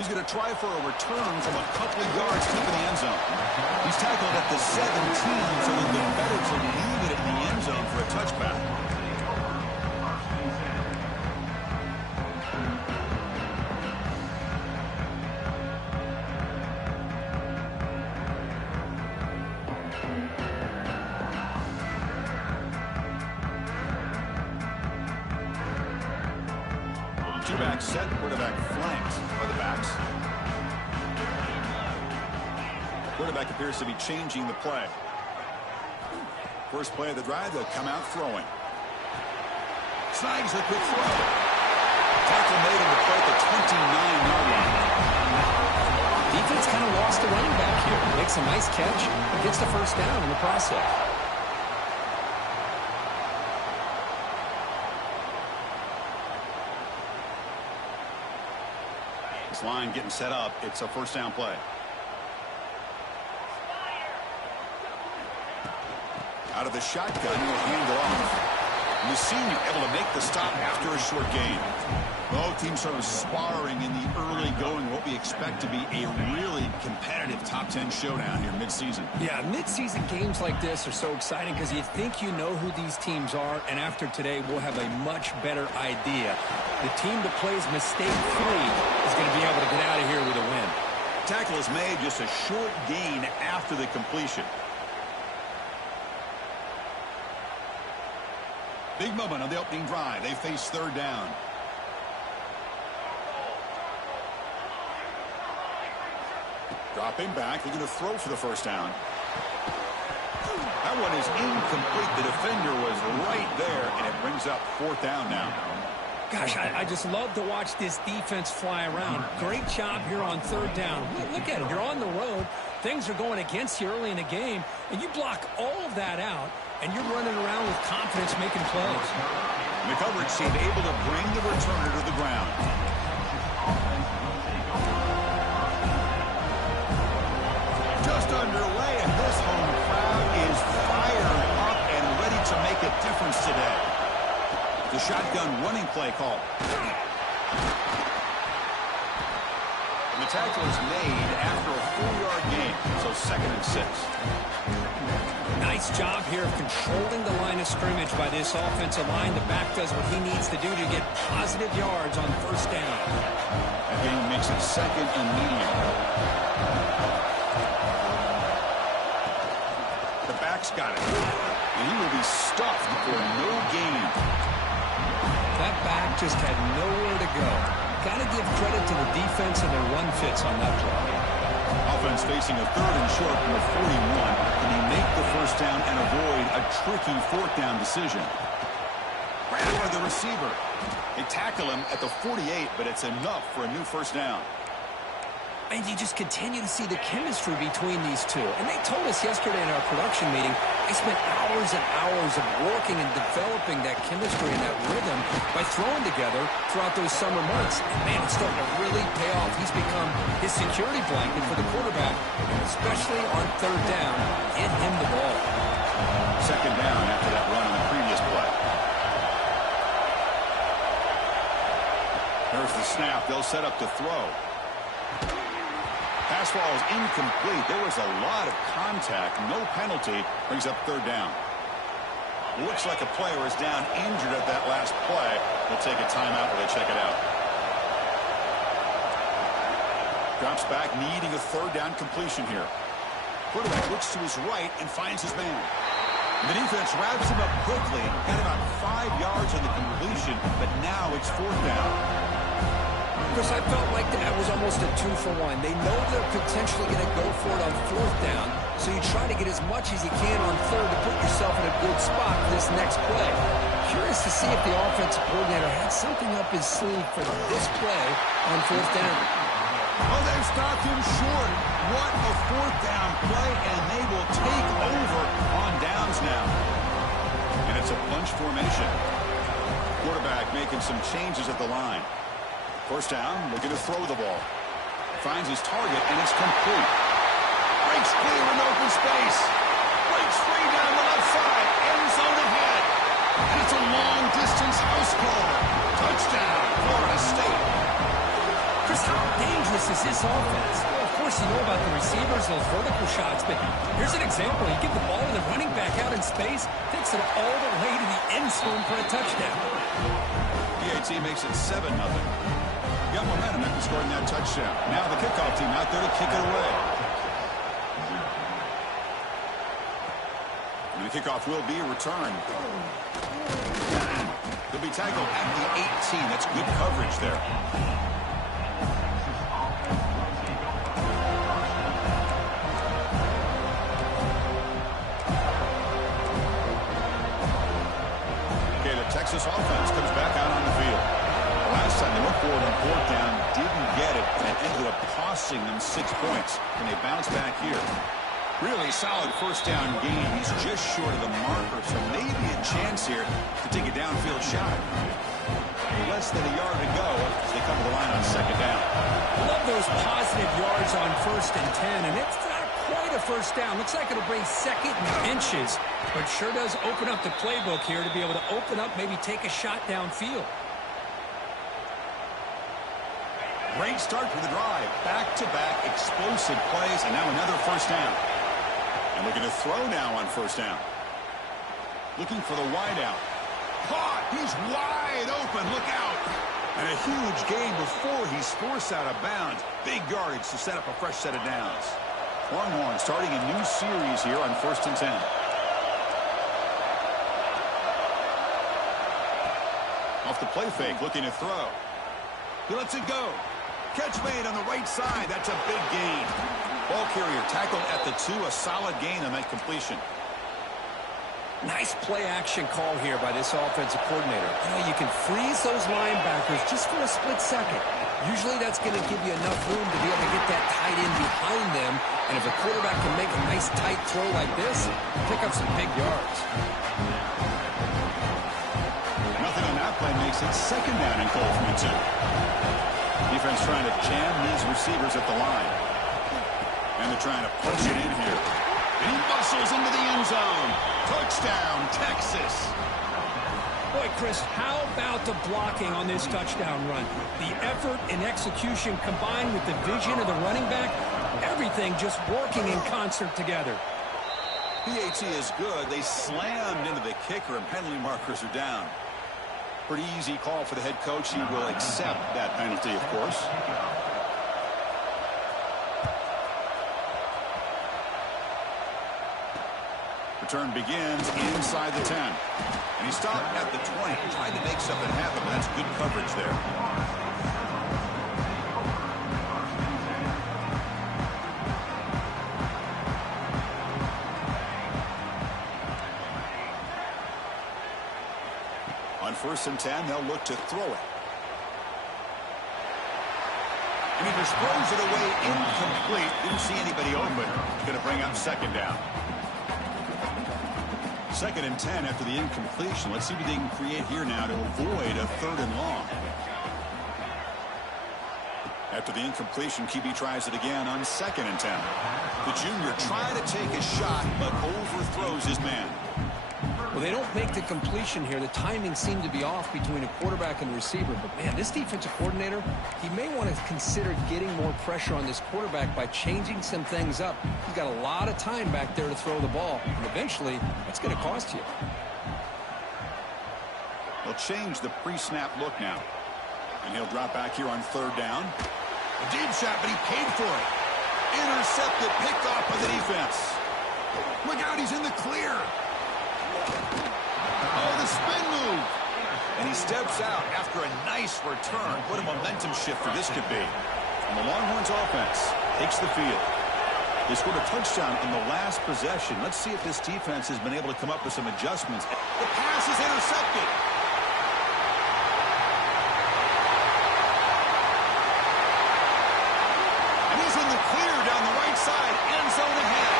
He's going to try for a return from a couple of yards deep in the end zone. He's tackled at the 17, so it would have been better to leave it in the end zone for a touchback. Two-back set, quarterback flanked by the backs. Quarterback appears to be changing the play. First play of the drive, they'll come out throwing. Snags the quick throw. Tackle made on the play at the 29-yard line. Defense kind of lost the running back here. Makes a nice catch. Gets the first down in the process. This line getting set up. It's a first down play. Out of the shotgun, he'll hand it off. Messina able to make the stop after a short gain. Both teams sort of sparring in the early going, what we expect to be a really competitive top 10 showdown here midseason. Yeah, midseason games like this are so exciting because you think you know who these teams are, and after today, we'll have a much better idea. The team that plays mistake-free is going to be able to get out of here with a win. Tackle is made, just a short gain after the completion. Big moment on the opening drive. They face third down. Dropping back. They're going to throw for the first down. That one is incomplete. The defender was right there, and it brings up fourth down now. Gosh, I just love to watch this defense fly around. Great job here on third down. Look at it. You're on the road. Things are going against you early in the game, and you block all of that out, and you're running around with confidence making plays. McCoverage seemed able to bring the returner to the ground. Just underway, and this home crowd is fired up and ready to make a difference today. The shotgun running play call. And the tackle is made after a 4-yard gain, so 2nd and 6. Nice job here of controlling the line of scrimmage by this offensive line. The back does what he needs to do to get positive yards on first down. That game makes it 2nd and medium. The back's got it. And he will be stuffed for no gain. That back just had nowhere to go. Got to give credit to the defense and their run fits on that play. Offense facing a 3rd and short from the 41. Can he make the first down and avoid a tricky 4th down decision? Right over the receiver. They tackle him at the 48, but it's enough for a new first down. And you just continue to see the chemistry between these two. And they told us yesterday in our production meeting, they spent hours and hours of working and developing that chemistry and that rhythm by throwing together throughout those summer months. And man, it's starting to really pay off. He's become his security blanket for the quarterback, especially on third down. Get him the ball. 2nd down after that run on the previous play. There's the snap. They'll set up to throw. Pass ball is incomplete. There was a lot of contact. No penalty. Brings up 3rd down. Looks like a player is down injured at that last play. They'll take a timeout while they check it out. Drops back, needing a 3rd down completion here. Quarterback looks to his right and finds his man. The defense wraps him up quickly. Got about 5 yards on the completion, but now it's 4th down. Chris, I felt like that was almost a 2-for-1. They know they're potentially going to go for it on 4th down, so you try to get as much as you can on 3rd to put yourself in a good spot for this next play. Curious to see if the offensive coordinator had something up his sleeve for this play on 4th down. Oh, they've stopped him short. What a 4th down play, and they will take over on downs now. And it's a bunch formation. Quarterback making some changes at the line. First down, looking to throw the ball. Finds his target, and it's complete. Breaks clear in open space. Breaks free down the left side. End zone ahead. And it's a long-distance house call. Touchdown, Florida State. Chris, how dangerous this is his offense. Well, of course, you know about the receivers, those vertical shots, but here's an example. You give the ball to the running back out in space, takes it all the way to the end zone for a touchdown. PAT makes it 7-0. Got momentum after scoring that touchdown. Now the kickoff team out there to kick it away. And the kickoff will be returned. He'll be tackled at the 18. That's good coverage there. Okay, the Texas offense comes back out on the field. Last time they went forward on fourth down, didn't get it, and ended up costing them 6 points. And they bounce back here. Really solid first down gain. He's just short of the marker, so maybe a chance here to take a downfield shot. Less than a yard to go as they come to the line on second down. Love those positive yards on 1st and 10, and it's not quite a first down. Looks like it'll bring second and inches, but sure does open up the playbook here to be able to open up, maybe take a shot downfield. Great start for the drive. Back-to-back explosive plays, and now another first down. And looking to throw now on first down. Looking for the wideout. Caught! He's wide open. Look out! And a huge gain before he's forced out of bounds. Big yardage to set up a fresh set of downs. Longhorns starting a new series here on 1st and 10. Off the play fake, looking to throw. He lets it go. Catch made on the right side. That's a big gain. Ball carrier tackled at the 2. A solid gain on that completion. Nice play-action call here by this offensive coordinator. You know, you can freeze those linebackers just for a split second. Usually that's going to give you enough room to be able to get that tight end behind them. And if a quarterback can make a nice tight throw like this, pick up some big yards. Nothing on that play makes it second down and goal from the 2. Defense trying to jam these receivers at the line. And they're trying to push it in here. And he bustles into the end zone. Touchdown, Texas. Boy, Chris, how about the blocking on this touchdown run? The effort and execution combined with the vision of the running back, everything just working in concert together. PAT is good. They slammed into the kicker, and penalty markers are down. Pretty easy call for the head coach. He will accept that penalty, of course. Return begins inside the 10. And he stopped at the 20. Tried to make something happen, but that's good coverage there. On 1st and 10, they'll look to throw it. And he just throws it away incomplete. Didn't see anybody open. Going to bring up second down. 2nd and 10 after the incompletion. Let's see what they can create here now to avoid a 3rd and long. After the incompletion, QB tries it again on 2nd and 10. The junior trying to take a shot, but overthrows his man. Well, they don't make the completion here. The timing seemed to be off between a quarterback and receiver. But, man, this defensive coordinator, he may want to consider getting more pressure on this quarterback by changing some things up. He's got a lot of time back there to throw the ball. And eventually, that's going to cost you. They'll change the pre-snap look now. And he'll drop back here on 3rd down. A deep shot, but he paid for it. Intercepted, picked off by the defense. Look out, he's in the clear. Oh, the spin move. And he steps out after a nice return. What a momentum shifter this could be. And the Longhorns offense takes the field. They scored a touchdown in the last possession. Let's see if this defense has been able to come up with some adjustments. The pass is intercepted. And he's in the clear down the right side. End zone ahead.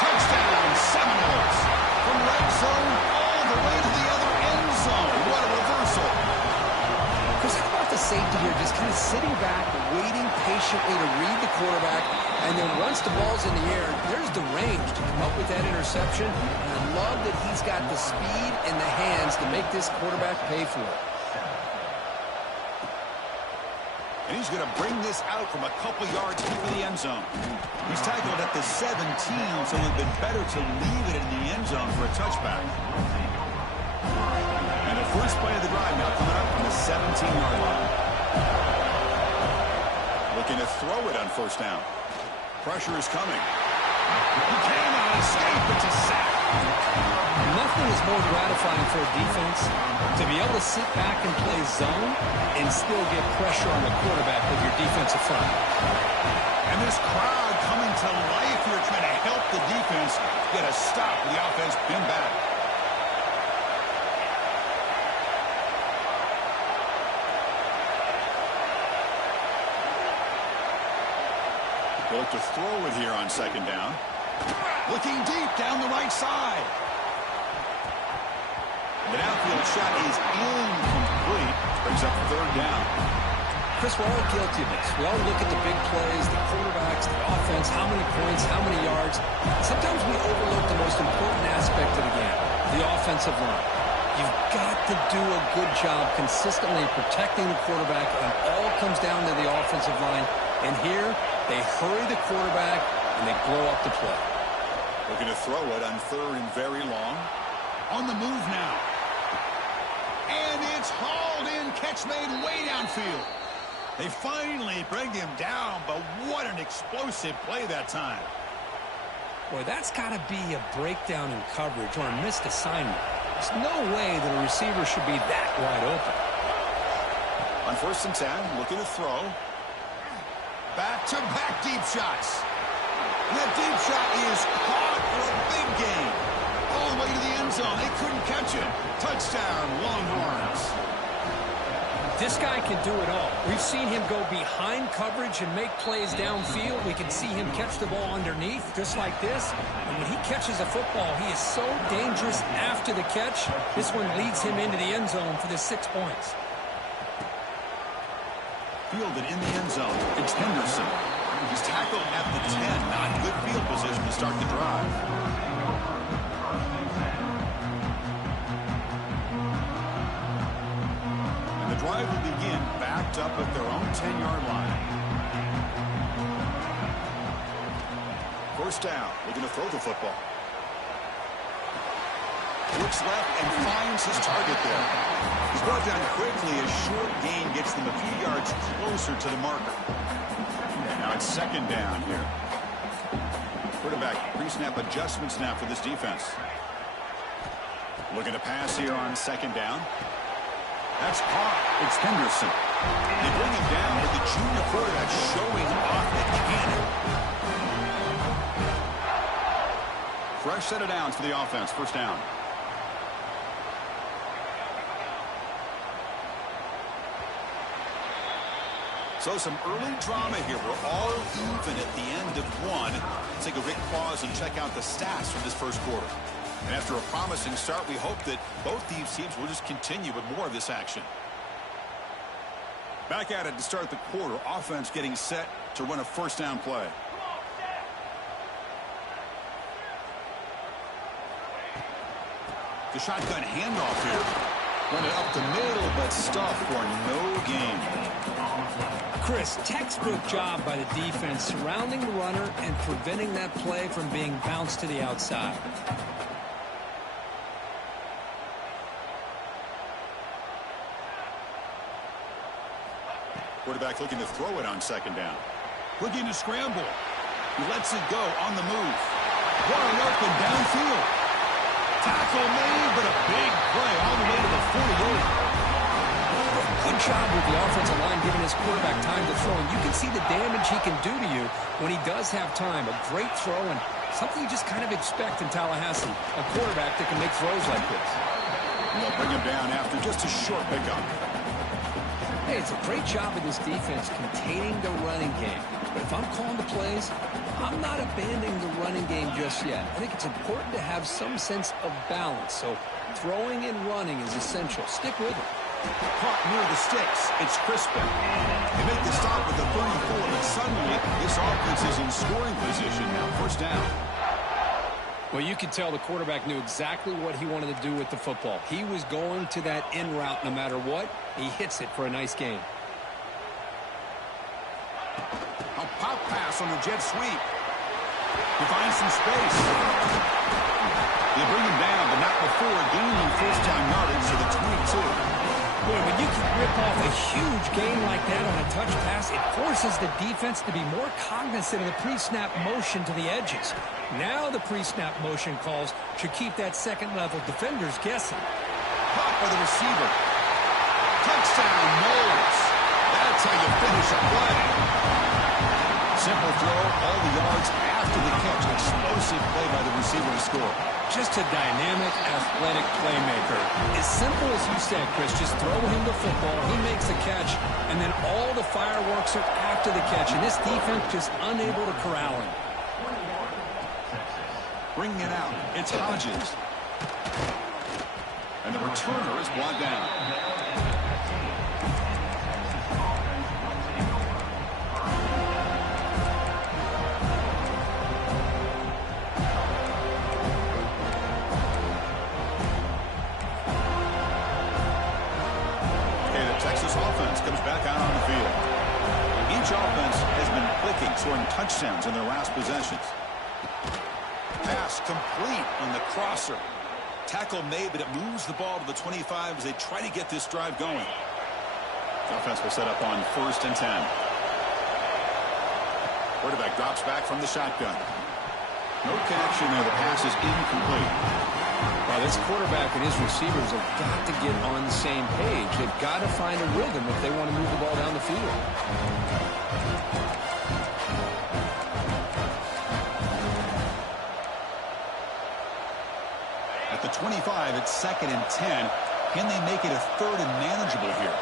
Touchdown, Seminoles. From right zone all the way to the other end zone. What a reversal. Chris, how about the safety here? Just kind of sitting back, waiting patiently to read the quarterback. And then once the ball's in the air, there's the range to come up with that interception. And I love that he's got the speed and the hands to make this quarterback pay for it. And he's going to bring this out from a couple yards into the end zone. He's tackled at the 17, so it would have been better to leave it in the end zone for a touchback. And the first play of the drive now coming up from the 17-yard line. Looking to throw it on first down. Pressure is coming. He cannot escape. It's a sack. Nothing is more gratifying for a defense to be able to sit back and play zone and still get pressure on the quarterback with your defensive front. And this crowd coming to life here trying to help the defense get a stop with the offense pinned back. They look to throw it here on second down. Looking deep down the right side. The downfield shot is incomplete. Brings up third down. Chris, we're all guilty of this. We all look at the big plays, the quarterbacks, the offense, how many points, how many yards. Sometimes we overlook the most important aspect of the game, the offensive line. You've got to do a good job consistently protecting the quarterback, and it all comes down to the offensive line. And here, they hurry the quarterback, and they blow up the play. Looking to throw it on third and very long. On the move now. And it's hauled in, catch made way downfield. They finally bring him down, but what an explosive play that time. Boy, that's got to be a breakdown in coverage or a missed assignment. There's no way that a receiver should be that wide open. On first and 10, looking to throw. Back-to-back deep shots. And that deep shot is caught for a big gain. All the way to the end zone. They couldn't catch it. Touchdown, Longhorns. This guy can do it all. We've seen him go behind coverage and make plays downfield. We can see him catch the ball underneath, just like this. And when he catches a football, he is so dangerous after the catch. This one leads him into the end zone for the 6 points. Fielded in the end zone. It's Henderson. He's tackled at the 10. Not good field position to start the drive. And the drive will begin backed up at their own 10-yard line. First down. Looking to throw the football. Looks left and finds his target there. He's brought down quickly. A short gain gets them a few yards closer to the marker. Now it's second down here. Quarterback pre-snap adjustments now for this defense. Looking to pass here on second down. That's caught. It's Henderson. They bring him down with the junior quarterback showing off the cannon. Fresh set of downs for the offense. First down. So some early drama here. We're all even at the end of one. Let's take a quick pause and check out the stats from this first quarter. And after a promising start, we hope that both these teams will just continue with more of this action. Back at it to start the quarter. Offense getting set to run a first down play. The shotgun handoff here. Run it up the middle, but stuffed for no gain. Chris, textbook job by the defense surrounding the runner and preventing that play from being bounced to the outside. Quarterback looking to throw it on second down. Looking to scramble. He lets it go on the move. Wide open downfield. Tackle made, but a big play all the way to the 48. Good job with the offensive line giving his quarterback time to throw. And you can see the damage he can do to you when he does have time. A great throw and something you just kind of expect in Tallahassee. A quarterback that can make throws like this. And they'll bring him down after just a short pickup. Hey, it's a great job of this defense containing the running game. But if I'm calling the plays, I'm not abandoning the running game just yet. I think it's important to have some sense of balance. So throwing and running is essential. Stick with it. Caught near the sticks. It's Crispin. They make the stop with the 34, but suddenly this offense is in scoring position now. First down. Well, you could tell the quarterback knew exactly what he wanted to do with the football. He was going to that in route no matter what. He hits it for a nice gain. pass on the jet sweep. He finds some space. They bring him down, but not before gaining first down yardage to the 22. Boy, when you can rip off a huge gain like that on a touch pass, it forces the defense to be more cognizant of the pre-snap motion to the edges. Now the pre-snap motion calls should keep that second-level defenders guessing. Caught by the receiver. Touchdown, Knowles. That's how you finish a play. Simple throw, all the yards after the catch. Explosive play by the receiver to score. Just a dynamic, athletic playmaker. As simple as you said, Chris, just throw him the football, he makes the catch, and then all the fireworks are after the catch, and this defense just unable to corral him. Bringing it out, it's Hodges. And the returner is brought down. Comes back out on the field. Each offense has been clicking, scoring touchdowns in their last possessions. Pass complete on the crosser. Tackle made, but it moves the ball to the 25 as they try to get this drive going. The offense will set up on 1st and 10. Quarterback drops back from the shotgun. No connection there. The pass is incomplete. Well, this quarterback and his receivers have got to get on the same page. They've got to find a rhythm if they want to move the ball down the field. At the 25, it's 2nd and 10. Can they make it a 3rd and manageable here?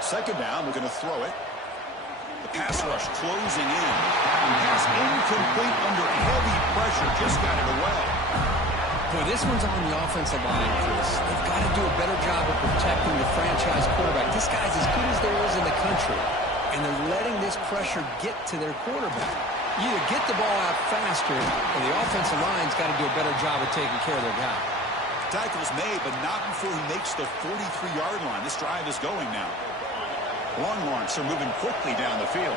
2nd down, we're going to throw it. The pass rush closing in. And pass incomplete under heavy pressure. Just got it away. Boy, this one's on the offensive line, Chris. They've got to do a better job of protecting the franchise quarterback. This guy's as good as there is in the country, and they're letting this pressure get to their quarterback. Either get the ball out faster, or the offensive line's got to do a better job of taking care of their guy. Tackle's made, but not before he makes the 43-yard line. This drive is going now. Longhorns are moving quickly down the field.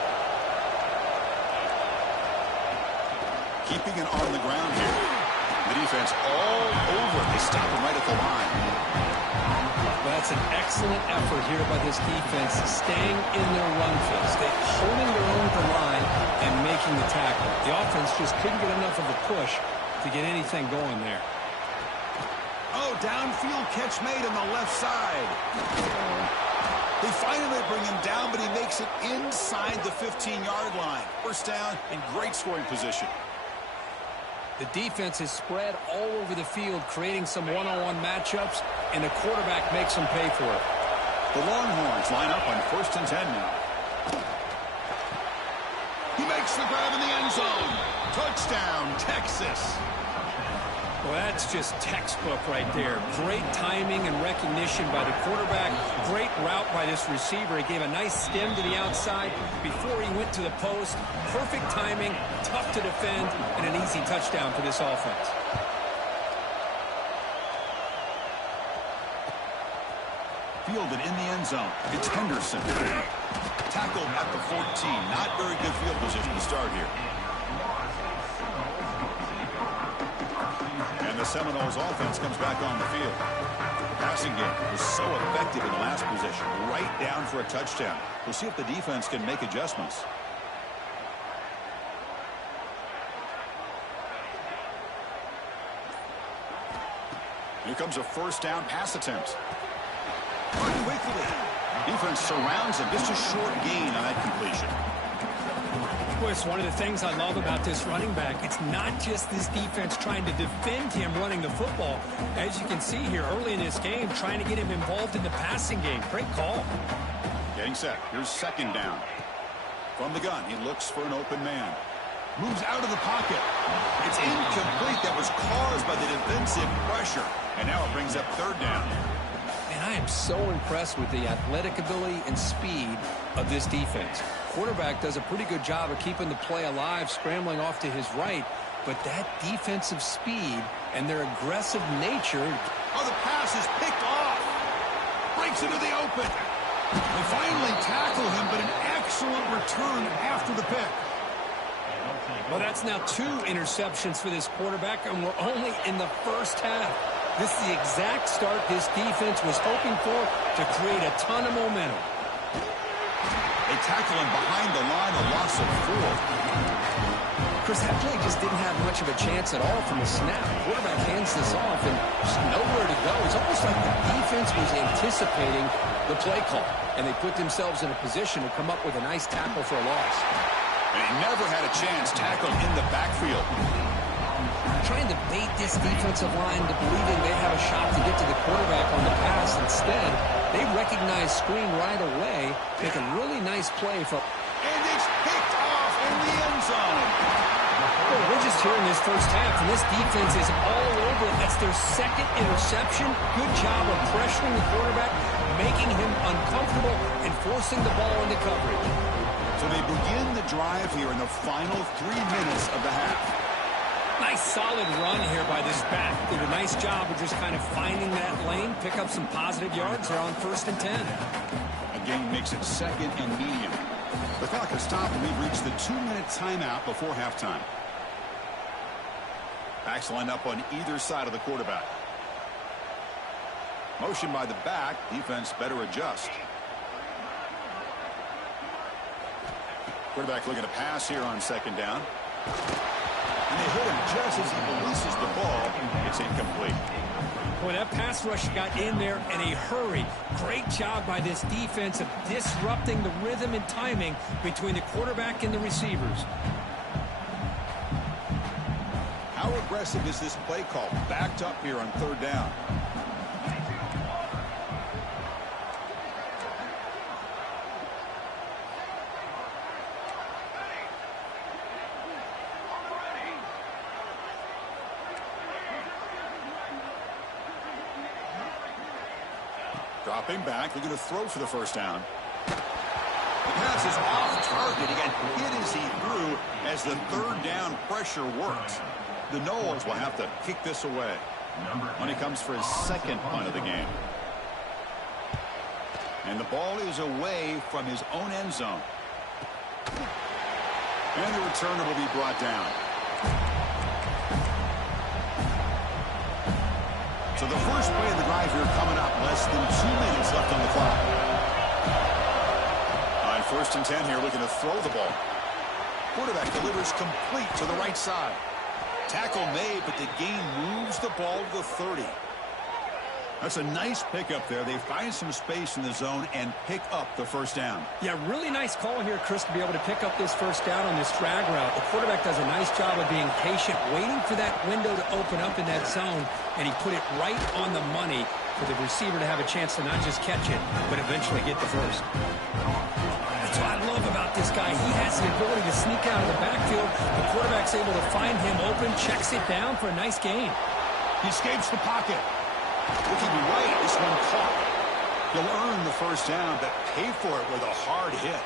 Keeping it on the ground here. The defense all over. They stop him right at the line. Well, that's an excellent effort here by this defense, staying in their run phase. They're holding their own at the line and making the tackle. The offense just couldn't get enough of a push to get anything going there. Oh, downfield catch made on the left side. They finally bring him down, but he makes it inside the 15-yard line. First down in great scoring position. The defense is spread all over the field, creating some one-on-one matchups, and the quarterback makes them pay for it. The Longhorns line up on 1st and 10 now. He makes the grab in the end zone. Touchdown, Texas. Well, that's just textbook right there. Great timing and recognition by the quarterback. Great route by this receiver. He gave a nice stem to the outside before he went to the post. Perfect timing, tough to defend, and an easy touchdown for this offense. Fielded in the end zone. It's Henderson. Tackled at the 14. Not very good field position to start here. And the Seminoles offense comes back on the field. The passing game was so effective in the last possession. Right down for a touchdown. We'll see if the defense can make adjustments. Here comes a first down pass attempt. Quickly. Defense surrounds him. Just a short gain on that completion. Boy, it's one of the things I love about this running back. It's not just this defense trying to defend him running the football. As you can see here early in this game, trying to get him involved in the passing game. Great call. Getting set. Here's 2nd down. From the gun, he looks for an open man. Moves out of the pocket. It's incomplete. That was caused by the defensive pressure. And now it brings up 3rd down. And I am so impressed with the athletic ability and speed of this defense. Quarterback does a pretty good job of keeping the play alive, scrambling off to his right. But that defensive speed and their aggressive nature. Oh, the pass is picked off. Breaks into the open. They finally tackle him, but an excellent return after the pick. Well, that's now 2 interceptions for this quarterback, and we're only in the first half. This is the exact start this defense was hoping for to create a ton of momentum. They tackle him behind the line, a loss of 4. Chris, that play just didn't have much of a chance at all from the snap. The quarterback hands this off and just nowhere to go. It's almost like the defense was anticipating the play call, and they put themselves in a position to come up with a nice tackle for a loss. And he never had a chance tackled in the backfield. Trying to bait this defensive line to believing they have a shot to get to the quarterback on the pass. Instead, they recognize screen right away, make a really nice play for... And it's picked off in the end zone. Well, we're just here in this first half, and this defense is all over it. That's their second interception. Good job of pressuring the quarterback, making him uncomfortable, and forcing the ball into coverage. So they begin the drive here in the final 3 minutes of the half. Nice solid run here by this back. Did a nice job of just kind of finding that lane, pick up some positive yards. They're on 1st and 10. Again, makes it 2nd and medium. The clock has stopped, and we've reached the 2-minute timeout before halftime. Backs lined up on either side of the quarterback. Motion by the back. Defense better adjust. Quarterback looking to pass here on 2nd down. And they hit him just as he releases the ball. It's incomplete. Boy, that pass rush got in there in a hurry. Great job by this defense of disrupting the rhythm and timing between the quarterback and the receivers. How aggressive is this play call? Backed up here on 3rd down. Dropping back, looking to throw for the 1st down. The pass is off target. He got hit as he threw as the 3rd down pressure works. The Noles will have to kick this away. When he comes for his 2nd punt of the game. And the ball is away from his own end zone. And the returner will be brought down. So the first play of the drive here coming up. Less than 2 minutes left on the clock. On 1st and 10 here, looking to throw the ball. Quarterback delivers complete to the right side. Tackle made, but the gain moves the ball to the 30. That's a nice pickup there. They find some space in the zone and pick up the 1st down. Yeah, really nice call here, Chris, to be able to pick up this 1st down on this drag route. The quarterback does a nice job of being patient, waiting for that window to open up in that zone, and he put it right on the money for the receiver to have a chance to not just catch it, but eventually get the 1st. That's what I love about this guy. He has the ability to sneak out of the backfield. The quarterback's able to find him open, checks it down for a nice gain. He escapes the pocket. Looking right, this one caught. He'll earn the 1st down, but pay for it with a hard hit.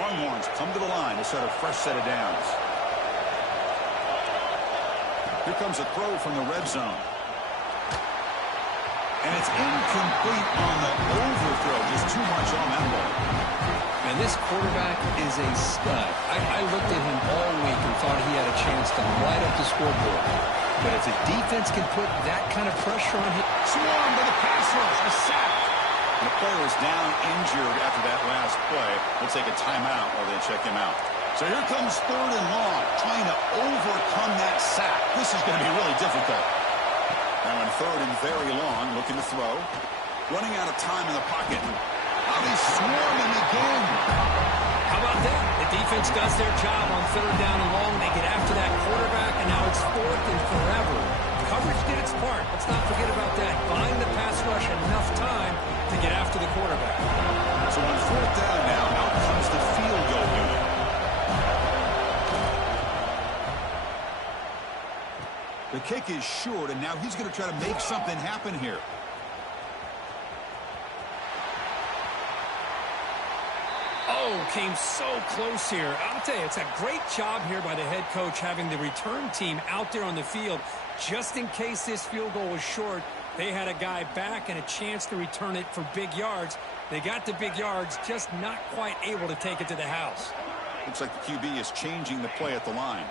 Longhorns come to the line to set a fresh set of downs. Here comes a throw from the red zone. And it's incomplete on the overthrow. Just too much on that ball. And this quarterback is a stud. I looked at him all week and thought he had a chance to light up the scoreboard. But if the defense can put that kind of pressure on him... Swarmed by the pass rush, a sack. And the player is down injured after that last play. We'll take a timeout while they check him out. So here comes 3rd and long, trying to overcome that sack. This is going to be really difficult. Now in 3rd and very long, looking to throw. Running out of time in the pocket. Now they swarm him again. How about that? The defense does their job on 3rd down and long. They get after that quarterback, and now it's 4th and forever. Coverage did its part. Let's not forget about that. Buying the pass rush enough time to get after the quarterback. So on 4th down now, out comes the field goal unit. The kick is short, and now he's going to try to make something happen here. Oh, came so close here. I'll tell you, it's a great job here by the head coach having the return team out there on the field. Just in case this field goal was short, they had a guy back and a chance to return it for big yards. They got the big yards, just not quite able to take it to the house. Looks like the QB is changing the play at the line.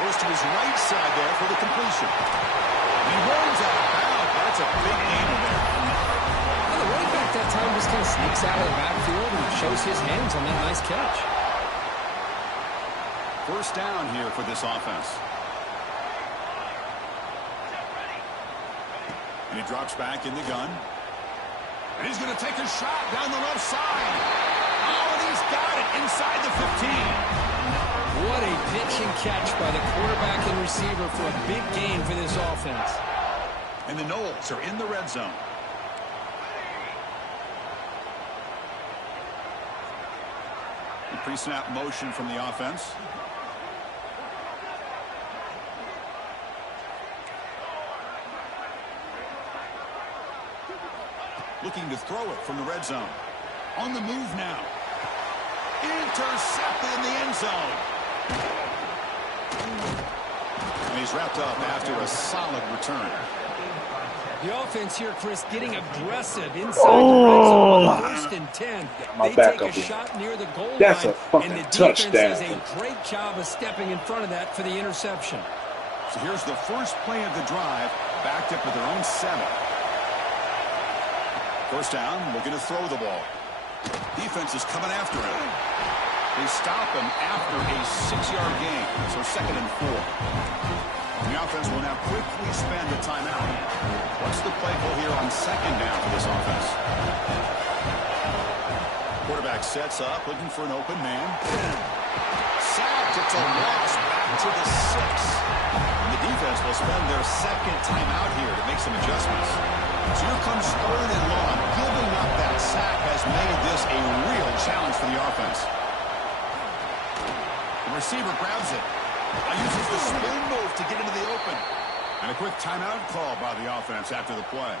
Goes to his right side there for the completion. He rolls out of bounds. That's a big gainer there. Well, the running back that time just kind of sneaks out of the backfield and shows his hands on that nice catch. First down here for this offense. And he drops back in the gun. And he's going to take a shot down the left side. Oh, and he's got it inside the 15. What a pitch and catch by the quarterback and receiver for a big gain for this offense. And the Noles are in the red zone. The pre-snap motion from the offense. Looking to throw it from the red zone. On the move now. Intercepted in the end zone. And he's wrapped up after a solid return. The offense here, Chris, getting aggressive inside the red zone. First and 10. They take a shot near the goal line. That's a fucking and the touchdown. defense does a great job of stepping in front of that for the interception. So here's the first play of the drive, backed up with their own 7. First down, looking to throw the ball. Defense is coming after him. They stop him after a 6-yard gain, so 2nd and 4. The offense will now quickly spend a timeout. What's the play call here on 2nd down for this offense? Quarterback sets up, looking for an open man. Sacked, it's a loss back to the 6. And the defense will spend their 2nd timeout here to make some adjustments. So here comes 3rd and long. Giving up that sack has made this a real challenge for the offense. The receiver grabs it. Now uses the spin move to get into the open. And a quick timeout call by the offense after the play.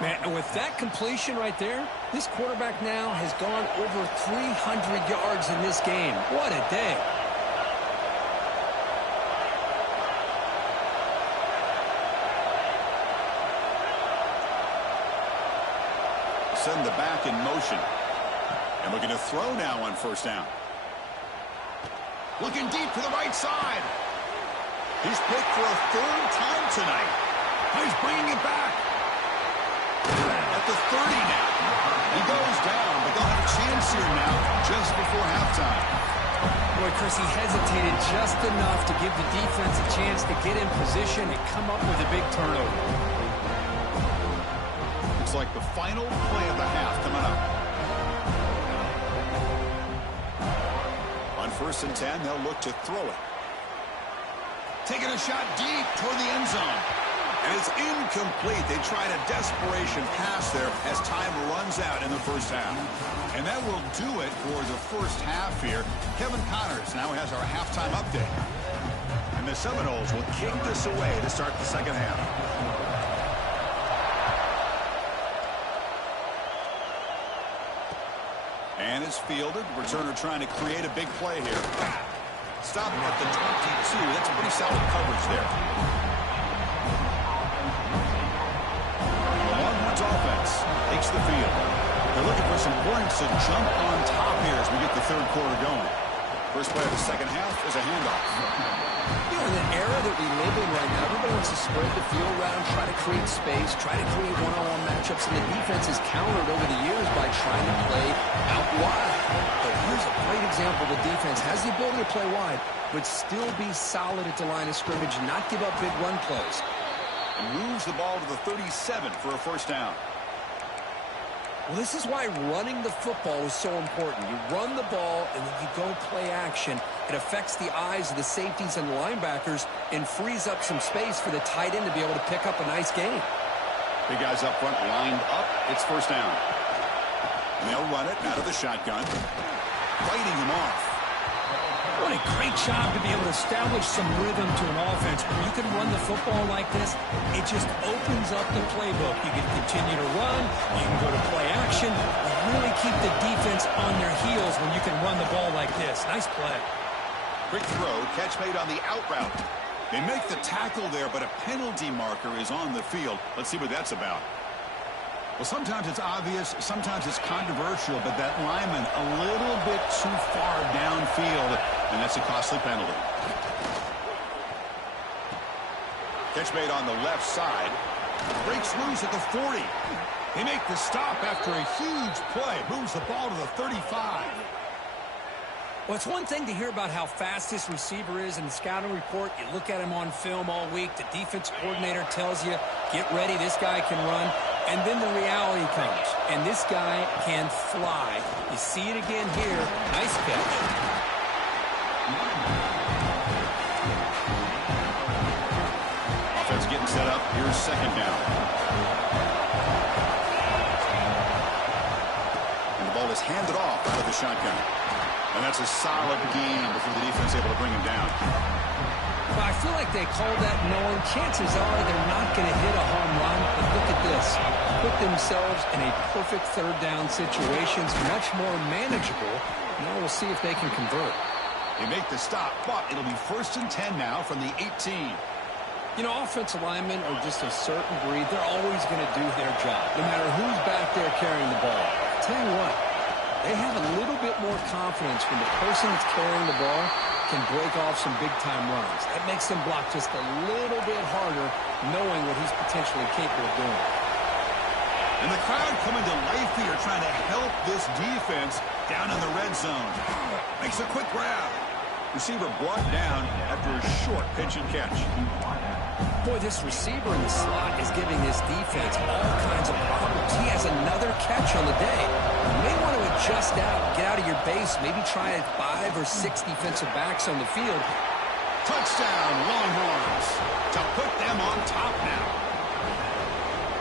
Man, and with that completion right there, this quarterback now has gone over 300 yards in this game. What a day. Send the back in motion. And looking to throw now on first down. Looking deep to the right side. He's picked for a 3rd time tonight. He's bringing it back. At the 30 now. He goes down, but they'll have a chance here now just before halftime. Boy, Chris, he hesitated just enough to give the defense a chance to get in position and come up with a big turnover. Looks like the final play of the half coming up. On 1st and 10, they'll look to throw it. Taking a shot deep toward the end zone. And it's incomplete. They tried a desperation pass there as time runs out in the first half. And that will do it for the first half here. Kevin Connors now has our halftime update. And the Seminoles will kick this away to start the second half. And it's fielded. Returner trying to create a big play here. Stop at the 22. That's a pretty solid coverage there. The Longhorns offense takes the field. They're looking for some points to jump on top here as we get the 3rd quarter going. First play of the second half is a handoff. You know, in the era that we live in right now, everybody wants to spread the field around, try to create space, try to create one-on-one matchups, and the defense has countered over the years by trying to play out wide. But here's a great example. The defense has the ability to play wide, but still be solid at the line of scrimmage and not give up big run plays. And moves the ball to the 37 for a first down. Well, this is why running the football is so important. You run the ball, and then you go play action. It affects the eyes of the safeties and linebackers and frees up some space for the tight end to be able to pick up a nice gain. Big guys up front lined up. It's first down. And they'll run it out of the shotgun. Fighting him off. What a great job to be able to establish some rhythm to an offense. When you can run the football like this, it just opens up the playbook. You can continue to run. You can go to play action. You really keep the defense on their heels when you can run the ball like this. Nice play. Quick throw, catch made on the out route. They make the tackle there, but a penalty marker is on the field. Let's see what that's about. Well, sometimes it's obvious, sometimes it's controversial, but that lineman a little bit too far downfield, and that's a costly penalty. Catch made on the left side. Breaks loose at the 40. They make the stop after a huge play. Moves the ball to the 35. Well, it's one thing to hear about how fast this receiver is in the scouting report. You look at him on film all week. The defense coordinator tells you, get ready, this guy can run. And then the reality comes, and this guy can fly. You see it again here. Nice catch. Offense getting set up. Here's second down. And the ball is handed off out of the shotgun. And that's a solid gain before the defense able to bring him down. Well, I feel like they call that knowing chances are they're not going to hit a home run. But look at this. Put themselves in a perfect third down situations, much more manageable. Now we'll see if they can convert. They make the stop, but it'll be 1st and 10 now from the 18. You know, offensive linemen are just a certain breed. They're always going to do their job, no matter who's back there carrying the ball. I'll tell you what, they have a little bit more confidence when the person that's carrying the ball can break off some big-time runs. That makes them block just a little bit harder, knowing what he's potentially capable of doing. And the crowd coming to life here, trying to help this defense down in the red zone. Makes a quick grab. Receiver brought down after a short pitch and catch. Boy, this receiver in the slot is giving this defense all kinds of problems. He has another catch on the day. You may want to adjust out, get out of your base, maybe try 5 or 6 defensive backs on the field. Touchdown, Longhorns, to put them on top now.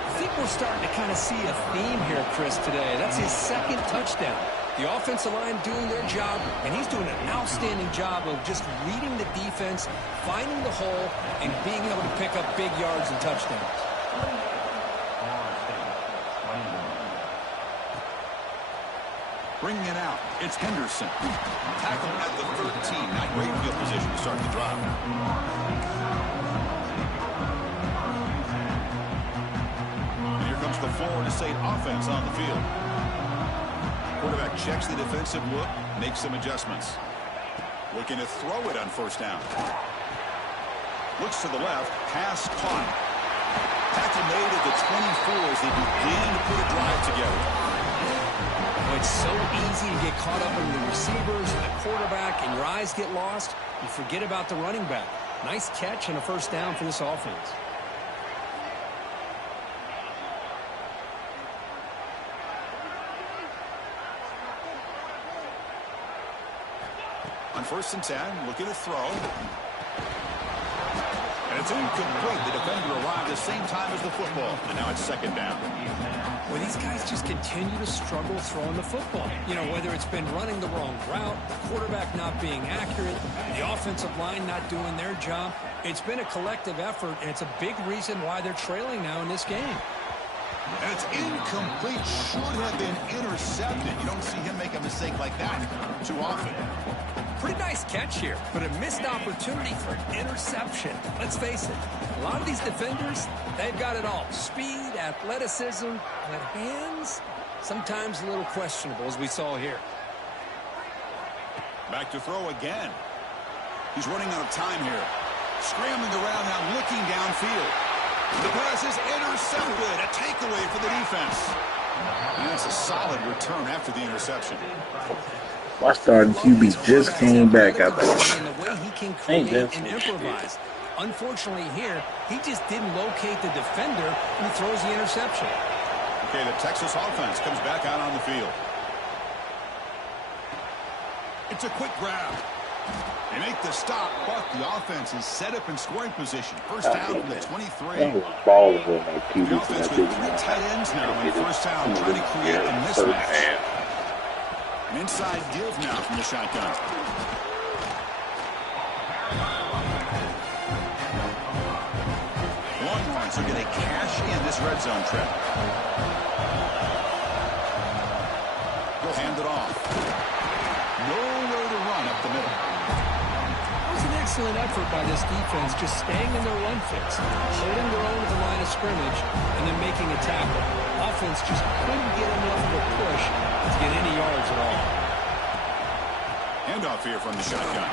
I think we're starting to kind of see a theme here, Chris, today. That's his 2nd touchdown. The offensive line doing their job, and he's doing an outstanding job of just reading the defense, finding the hole, and being able to pick up big yards and touchdowns. Bringing it out, it's Henderson. Tackled at the 13. Not great field position to start the drive. And here comes the Florida State offense on the field. Quarterback checks the defensive look, makes some adjustments. Looking to throw it on 1st down. Looks to the left, pass caught. Tackle made at the 24 as they begin to put a drive together. Well, it's so easy to get caught up in the receivers and the quarterback, and your eyes get lost. You forget about the running back. Nice catch and a 1st down for this offense. On 1st and 10, looking to throw. And it's incomplete. The defender arrived at the same time as the football. And now it's 2nd down. Well, these guys just continue to struggle throwing the football. You know, whether it's been running the wrong route, the quarterback not being accurate, the offensive line not doing their job. It's been a collective effort, and it's a big reason why they're trailing now in this game. And it's incomplete. Should have been intercepted. You don't see him make a mistake like that too often. Pretty nice catch here, but a missed opportunity for an interception. Let's face it, a lot of these defenders, they've got it all. Speed, athleticism, but hands, sometimes a little questionable, as we saw here. Back to throw again. He's running out of time here. Scrambling around now, looking downfield. The pass is intercepted. A takeaway for the defense. And that's a solid return after the interception. My starting QB just came back out there. And the way he can create and improvise. Unfortunately here, he just didn't locate the defender and he throws the interception. Okay, the Texas offense comes back out on the field. It's a quick grab. They make the stop, but the offense is set up in scoring position. 1st down from the 23. The offense with 3 tight ends now on 1st down, trying to create a mismatch. An inside give now from the shotgun. Longhorns are going to cash in this red zone trip. They'll hand it off. Nowhere to run up the middle. That was an excellent effort by this defense, just staying in their run fix, holding their own at the line of scrimmage, and then making a tackle. Offense offense just couldn't get enough of a push to get any yards at all. Handoff here from the shotgun.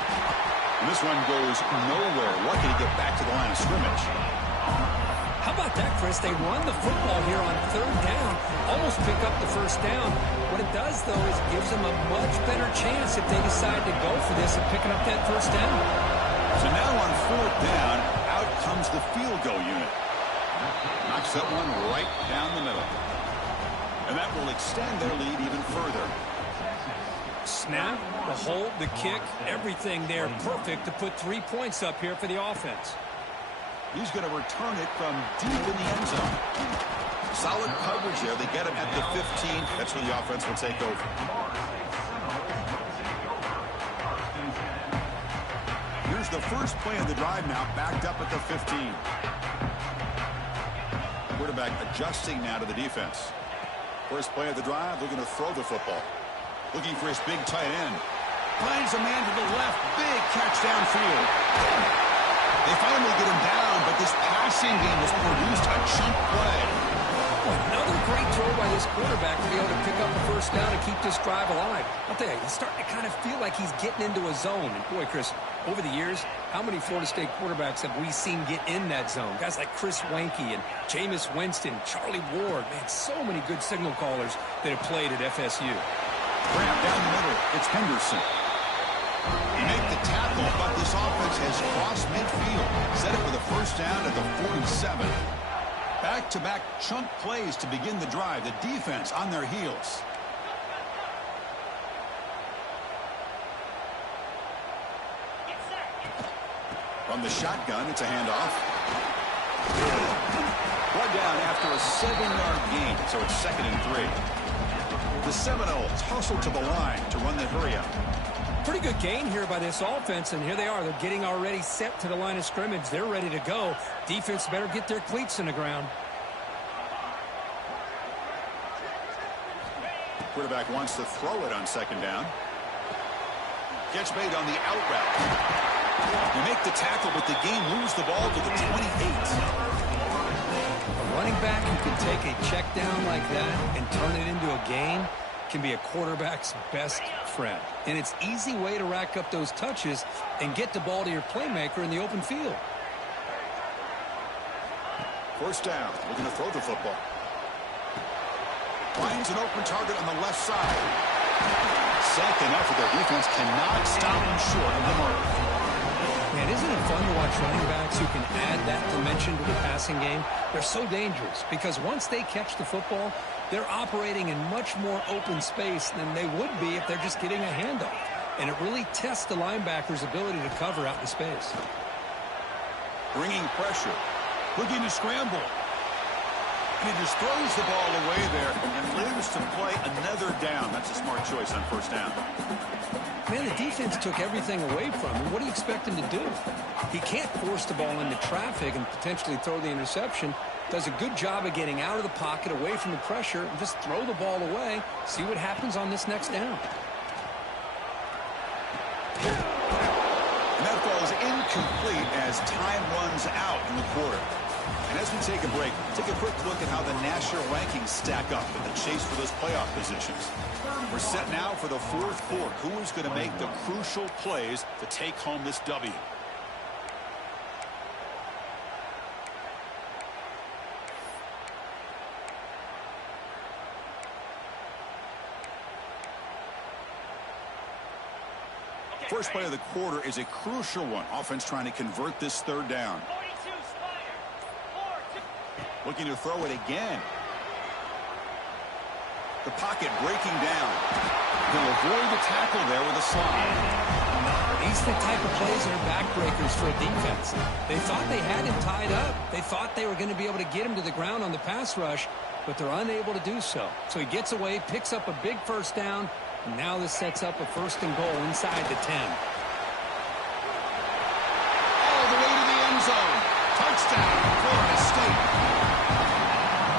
And this one goes nowhere. Lucky to get back to the line of scrimmage. How about that, Chris? They run the football here on third down, almost pick up the first down. What it does, though, is it gives them a much better chance if they decide to go for this and picking up that first down. So now on fourth down, out comes the field goal unit. Knocks that one right down the middle. And that will extend their lead even further. Snap, the hold, the kick, everything there perfect to put 3 points up here for the offense. He's going to return it from deep in the end zone. Solid coverage there. They get him at the 15. That's where the offense will take over. Here's the first play of the drive now, backed up at the 15. Quarterback adjusting now to the defense. First play of the drive, looking to throw the football. Looking for his big tight end. Finds a man to the left. Big catch downfield. They finally get him down, but this passing game has produced a chunk play. Another great throw by this quarterback to be able to pick up a first down and keep this drive alive. I'll tell you, he's starting to kind of feel like he's getting into a zone. And boy, Chris, over the years, how many Florida State quarterbacks have we seen get in that zone? Guys like Chris Weinke and Jameis Winston, Charlie Ward. Man, so many good signal callers that have played at FSU. Grab down the middle. It's Henderson. He make the tackle, but this offense has crossed midfield. Set it with a first down at the 47. Back-to-back chunk plays to begin the drive. The defense on their heels. From the shotgun, it's a handoff. Brought down after a 7-yard gain, so it's 2nd and 3. The Seminoles hustle to the line to run the hurry-up. Pretty good gain here by this offense, and here they are. They're getting already set to the line of scrimmage. They're ready to go. Defense better get their cleats in the ground. Quarterback wants to throw it on 2nd down. Catch made on the out route. They make the tackle, but the game moves the ball to the 28. A running back who can take a check down like that and turn it into a gain can be a quarterback's best friend. And it's an easy way to rack up those touches and get the ball to your playmaker in the open field. First down. Looking to throw the football. Finds an open target on the left side. Sacked enough that their defense cannot stop him short of the mark. Man, isn't it fun to watch running backs who can add that dimension to the passing game? They're so dangerous because once they catch the football, they're operating in much more open space than they would be if they're just getting a handoff. And it really tests the linebacker's ability to cover out in space. Bringing pressure. Looking to scramble. And he just throws the ball away there and lives to play another down. That's a smart choice on first down. Man, the defense took everything away from him. What do you expect him to do? He can't force the ball into traffic and potentially throw the interception. Does a good job of getting out of the pocket, away from the pressure, and just throw the ball away. See what happens on this next down. And that ball is incomplete as time runs out in the quarter. And as we take a break, take a quick look at how the national rankings stack up in the chase for those playoff positions. We're set now for the fourth quarter. Who is going to make the crucial plays to take home this W? First play of the quarter is a crucial one. Offense trying to convert this third down. Looking to throw it again. The pocket breaking down. He'll avoid the tackle there with a slide. These are the type of plays that are backbreakers for a defense. They thought they had him tied up. They thought they were going to be able to get him to the ground on the pass rush, but they're unable to do so. So he gets away, picks up a big first down, and now this sets up a 1st and goal inside the 10. All the way to the end zone. Touchdown, Florida State.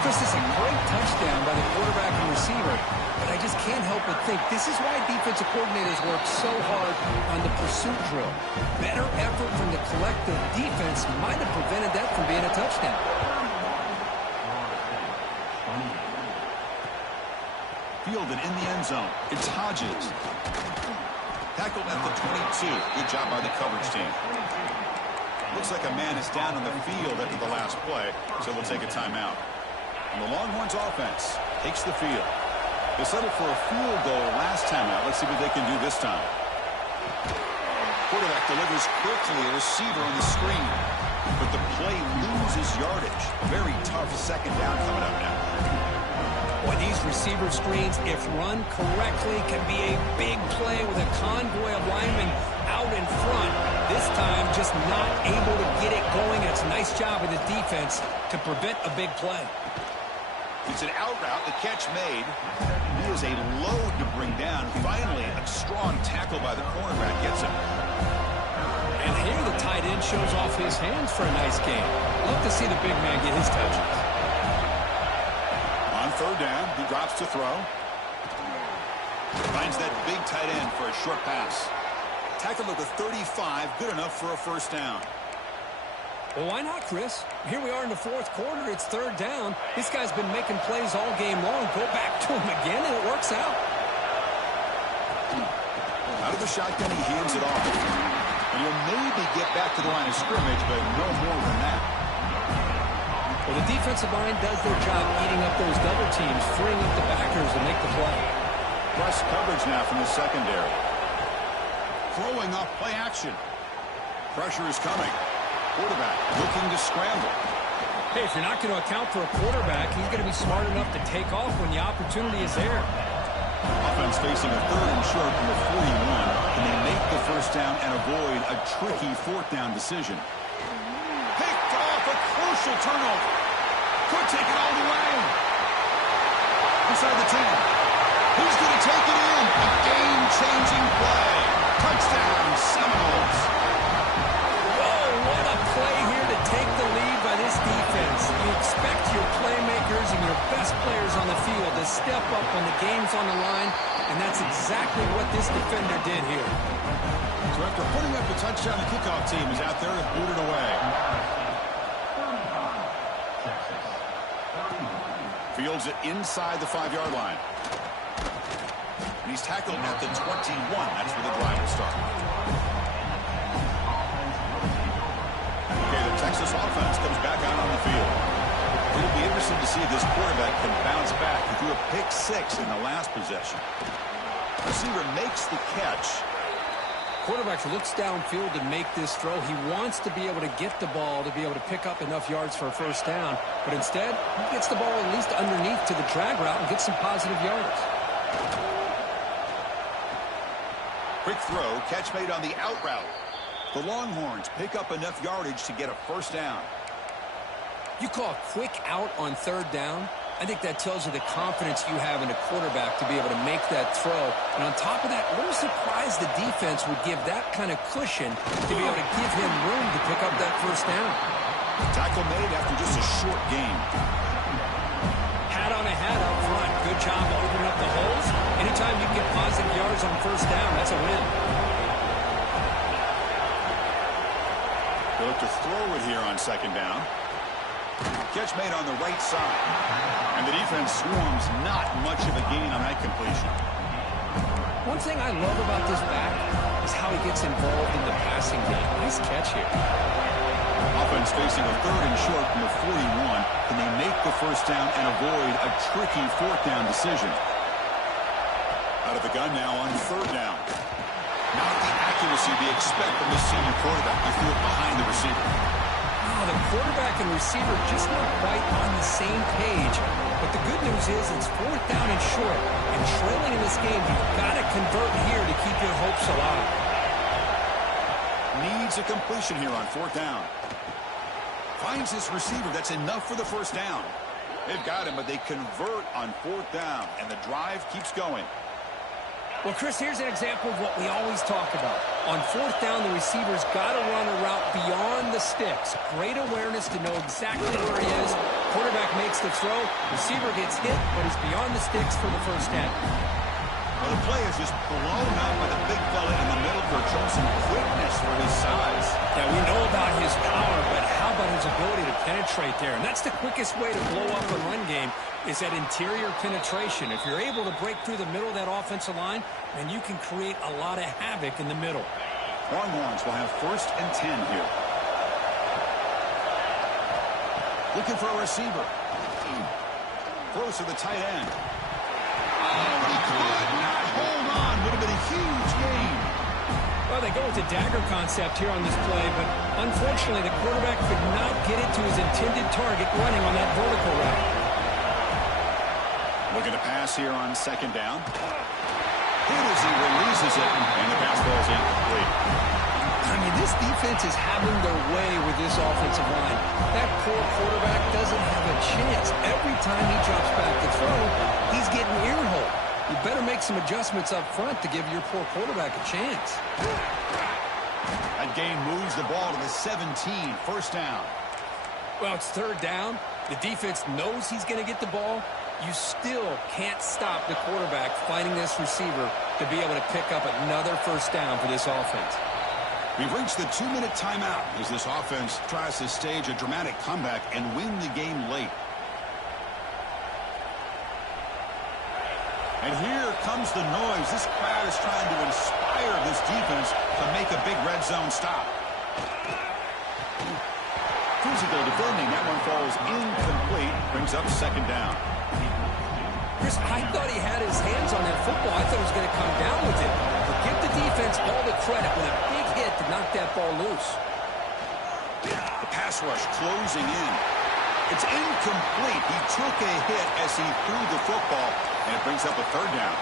This is a great touchdown by the quarterback and receiver, but I just can't help but think this is why defensive coordinators work so hard on the pursuit drill. Better effort from the collective defense might have prevented that from being a touchdown. fielded in the end zone. It's Hodges. Tackled at the 22. Good job by the coverage team. Looks like a man is down on the field after the last play, so we'll take a timeout. And the Longhorns offense takes the field. They settled for a field goal last time out. Let's see what they can do this time. Quarterback delivers quickly, a receiver on the screen. But the play loses yardage. Very tough second down coming up now. Boy, these receiver screens, if run correctly, can be a big play with a convoy of linemen out in front. This time, just not able to get it going. It's a nice job of the defense to prevent a big play. It's an out route. The catch made. He is a load to bring down. Finally, a strong tackle by the cornerback gets him. And here the tight end shows off his hands for a nice game. Love to see the big man get his touches. On third down, he drops to throw. Finds that big tight end for a short pass. Tackled at the 35, good enough for a first down. Well, why not, Chris? Here we are in the fourth quarter. It's third down. This guy's been making plays all game long. Go back to him again, and it works out. Out of the shotgun, he hands it off. And he'll maybe get back to the line of scrimmage, but no more than that. Well, the defensive line does their job eating up those double teams, freeing up the backers to make the play. Rush coverage now from the secondary. Throwing off play action. Pressure is coming. Quarterback looking to scramble. Hey, if you're not going to account for a quarterback, he's going to be smart enough to take off when the opportunity is there. Offense facing a third and short from the 41. Can they make the first down and avoid a tricky fourth down decision? Picked off, a crucial turnover. Could take it all the way. Inside the 10. Who's going to take it in? A game-changing play. Touchdown, Seminoles. What a play here to take the lead by this defense. You expect your playmakers and your best players on the field to step up when the game's on the line, and that's exactly what this defender did here. So after putting up a touchdown, the kickoff team is out there to boot it away. Fields it inside the 5-yard line. And he's tackled at the 21. That's where the drive will start. Texas offense comes back out on the field. It'll be interesting to see if this quarterback can bounce back. He threw a pick 6 in the last possession. Receiver makes the catch. Quarterback looks downfield to make this throw. He wants to be able to get the ball to be able to pick up enough yards for a first down. But instead, he gets the ball at least underneath to the drag route and gets some positive yards. Quick throw, catch made on the out route. The Longhorns pick up enough yardage to get a first down. You call a quick out on third down? I think that tells you the confidence you have in a quarterback to be able to make that throw. And on top of that, what a surprise the defense would give that kind of cushion to be able to give him room to pick up that first down. Tackle made after just a short game. Hat on a hat up front. Good job opening up the holes. Anytime you get positive yards on first down, that's a win. They look to throw it here on second down. Catch made on the right side. And the defense swarms not much of a gain on that completion. One thing I love about this back is how he gets involved in the passing game. Nice catch here. Offense facing a third and short from the 41. Can they make the first down and avoid a tricky fourth down decision? Out of the gun now on third down. Not the accuracy they expect from this senior quarterback. He threw it behind the receiver. Oh, the quarterback and receiver just not quite on the same page. But the good news is it's fourth down and short. And trailing in this game, you've got to convert here to keep your hopes alive. Needs a completion here on fourth down. Finds this receiver. That's enough for the first down. They've got him, but they convert on fourth down. And the drive keeps going. Well, Chris, here's an example of what we always talk about. On fourth down, the receiver's got to run a route beyond the sticks. Great awareness to know exactly where he is. Quarterback makes the throw. Receiver gets hit, but he's beyond the sticks for the first down. Well, the play is just blown up by the big fella in the middle for some quickness for his size. Yeah, we know about his power, but how about his ability to penetrate there. And that's the quickest way to blow up a run game is that interior penetration. If you're able to break through the middle of that offensive line, then you can create a lot of havoc in the middle. Longhorns will have 1st and 10 here. Looking for a receiver. Throws to the tight end. Oh, he could not hold on. Would have been a huge gain. Well, they go with the dagger concept here on this play, but unfortunately the quarterback could not get it to his intended target running on that vertical route. Looking to pass here on 2nd down. Hit as he releases it, and the pass ball is incomplete. I mean, this defense is having their way with this offensive line. That poor quarterback doesn't have a chance. Every time he drops back to throw, he's getting ear-hole. You better make some adjustments up front to give your poor quarterback a chance. That gain moves the ball to the 17, 1st down. Well, it's 3rd down. The defense knows he's going to get the ball. You still can't stop the quarterback finding this receiver to be able to pick up another 1st down for this offense. We've reached the 2-minute timeout as this offense tries to stage a dramatic comeback and win the game late. And here comes the noise. This crowd is trying to inspire this defense to make a big red zone stop. Physical defending. That one falls incomplete. Brings up 2nd down. Chris, I thought he had his hands on that football. I thought he was going to come down with it. But give the defense all the credit with a big hit to knock that ball loose. The pass rush closing in. It's incomplete. He took a hit as he threw the football, and it brings up a 3rd down.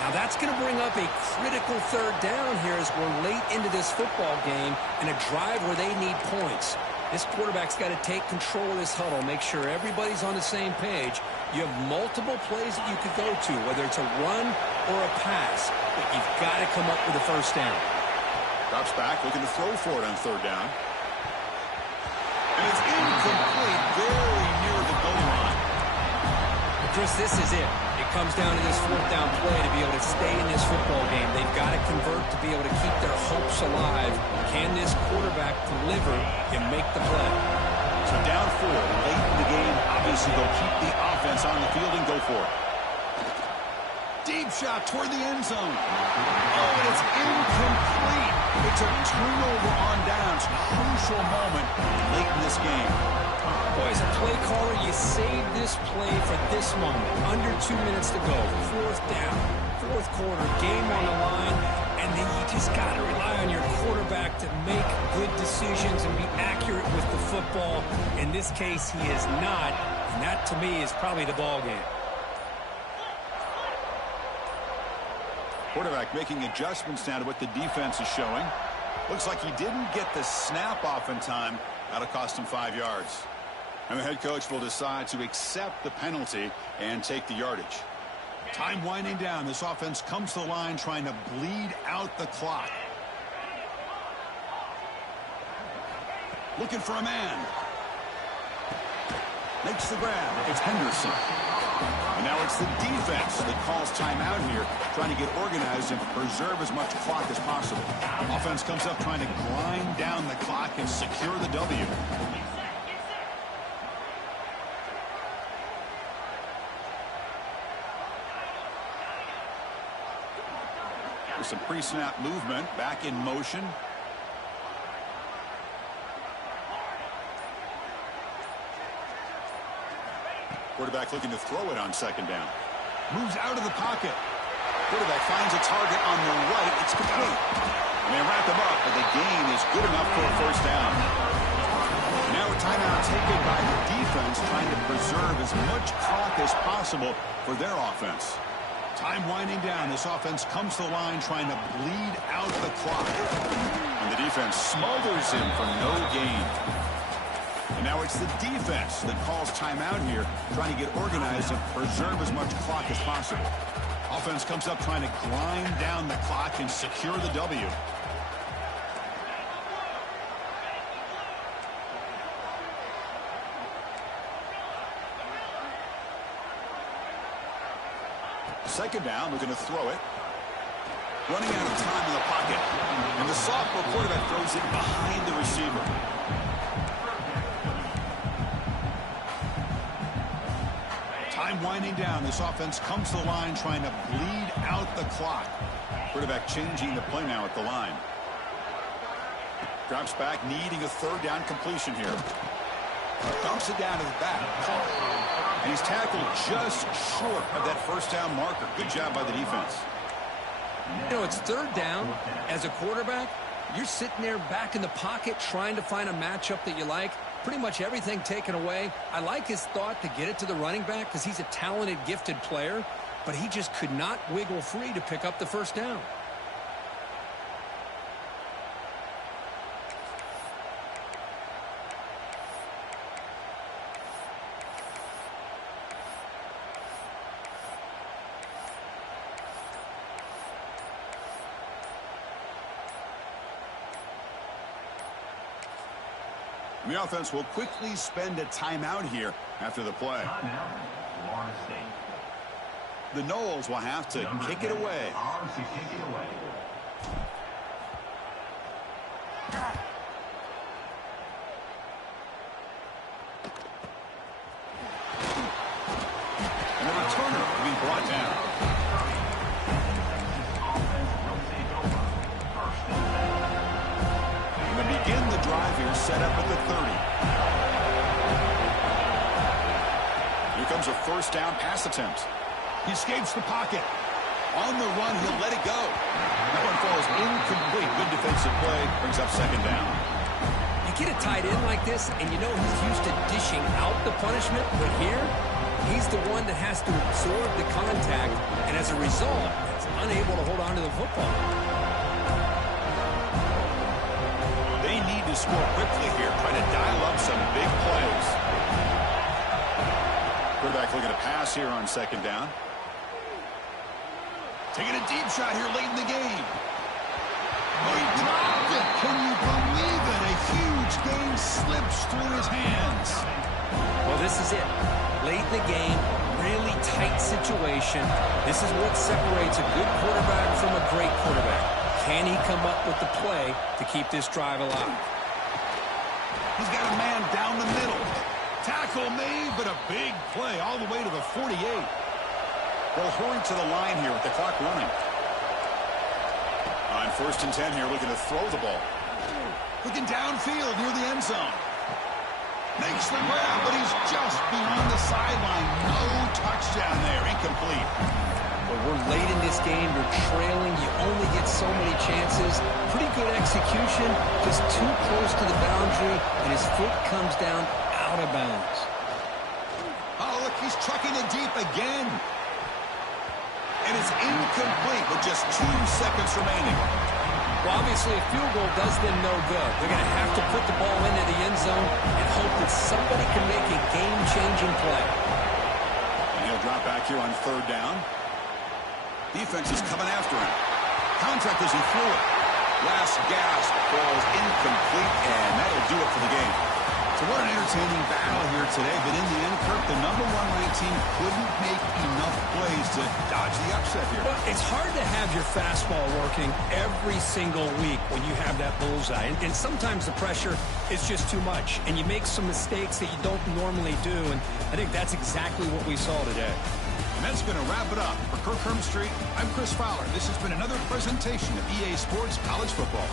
Now that's going to bring up a critical 3rd down here as we're late into this football game and a drive where they need points. This quarterback's got to take control of this huddle, make sure everybody's on the same page. You have multiple plays that you could go to, whether it's a run or a pass, but you've got to come up with a 1st down. Drops back, looking to throw for it on 3rd down. And it's incomplete, very near the goal line. But Chris, this is it. It comes down to this 4th down play to be able to stay in this football game. They've got to convert to be able to keep their hopes alive. Can this quarterback deliver and make the play? So down 4, late in the game. Obviously, they'll keep the offense on the field and go for it. Deep shot toward the end zone. Oh, and it's incomplete. It's a turnover on downs. Crucial moment late in this game. Boy, as a play caller, you save this play for this moment. Under 2 minutes to go. 4th down, 4th quarter, game on the line. And then you just got to rely on your quarterback to make good decisions and be accurate with the football. In this case, he is not. And that, to me, is probably the ball game. Quarterback making adjustments now to what the defense is showing. Looks like he didn't get the snap off in time. That'll cost him 5 yards. And the head coach will decide to accept the penalty and take the yardage. Time winding down. This offense comes to the line trying to bleed out the clock. Looking for a man. Makes the grab. It's Henderson. And now it's the defense that calls timeout here, trying to get organized and preserve as much clock as possible. Offense comes up trying to grind down the clock and secure the W. There's some pre-snap movement, back in motion. Quarterback looking to throw it on 2nd down. Moves out of the pocket. Quarterback finds a target on the right. It's complete. And they wrap him up, but the gain is good enough for a 1st down. Now a timeout taken by the defense, trying to preserve as much clock as possible for their offense. Time winding down. This offense comes to the line trying to bleed out the clock. And the defense smothers him for no gain. And now it's the defense that calls timeout here, trying to get organized and preserve as much clock as possible. Offense comes up trying to grind down the clock and secure the W. Second down, looking to throw it. Running out of time in the pocket. And the sophomore quarterback throws it behind the receiver. Time winding down. This offense comes to the line trying to bleed out the clock. Quarterback changing the play now at the line. Drops back, needing a third down completion here. Dumps it down to the back. And he's tackled just short of that first down marker. Good job by the defense. You know, it's third down. As a quarterback, you're sitting there back in the pocket trying to find a matchup that you like. Pretty much everything taken away. I like his thought to get it to the running back because he's a talented, gifted player, but he just could not wiggle free to pick up the first down. The offense will quickly spend a timeout here after the play. The Noles will have to kick it away. And the returner will be brought down. Begin the drive here, set up at the 30. Here comes a first down pass attempt. He escapes the pocket. On the run, he'll let it go. That one falls incomplete. Good defensive play. Brings up second down. You get a tight end like this, and you know he's used to dishing out the punishment, but here, he's the one that has to absorb the contact, and as a result, is unable to hold on to the football. Score quickly here, trying to dial up some big plays. Quarterback looking to pass here on second down. Taking a deep shot here late in the game. Oh, he dropped it. Can you believe it? A huge gain slips through his hands. Well, this is it. Late in the game, really tight situation. This is what separates a good quarterback from a great quarterback. Can he come up with the play to keep this drive alive? He's got a man down the middle. Tackle made, but a big play all the way to the 48. They'll hurry to the line here with the clock running. On 1st and 10 here, looking to throw the ball. Looking downfield near the end zone. Makes the grab, but he's just beyond the sideline. No touchdown there. Incomplete. But we're late in this game. You're trailing. You only get so many chances. Pretty good execution. Just too close to the boundary, and his foot comes down out of bounds. Oh, look, he's chucking it deep again. And it's incomplete with just 2 seconds remaining. Well, obviously, a field goal does them no good. They're going to have to put the ball into the end zone and hope that somebody can make a game-changing play. And he'll drop back here on 3rd down. Defense is coming after him. Contact as he threw it. Last gasp falls incomplete, and that'll do it for the game. So what an entertaining battle here today. But in the end, Kirk, the number 1 ranked team couldn't make enough plays to dodge the upset here. Well, it's hard to have your fastball working every single week when you have that bullseye. And sometimes the pressure is just too much, and you make some mistakes that you don't normally do. And I think that's exactly what we saw today. And that's going to wrap it up. For Kirk Herbstreit, I'm Chris Fowler. This has been another presentation of EA Sports College Football.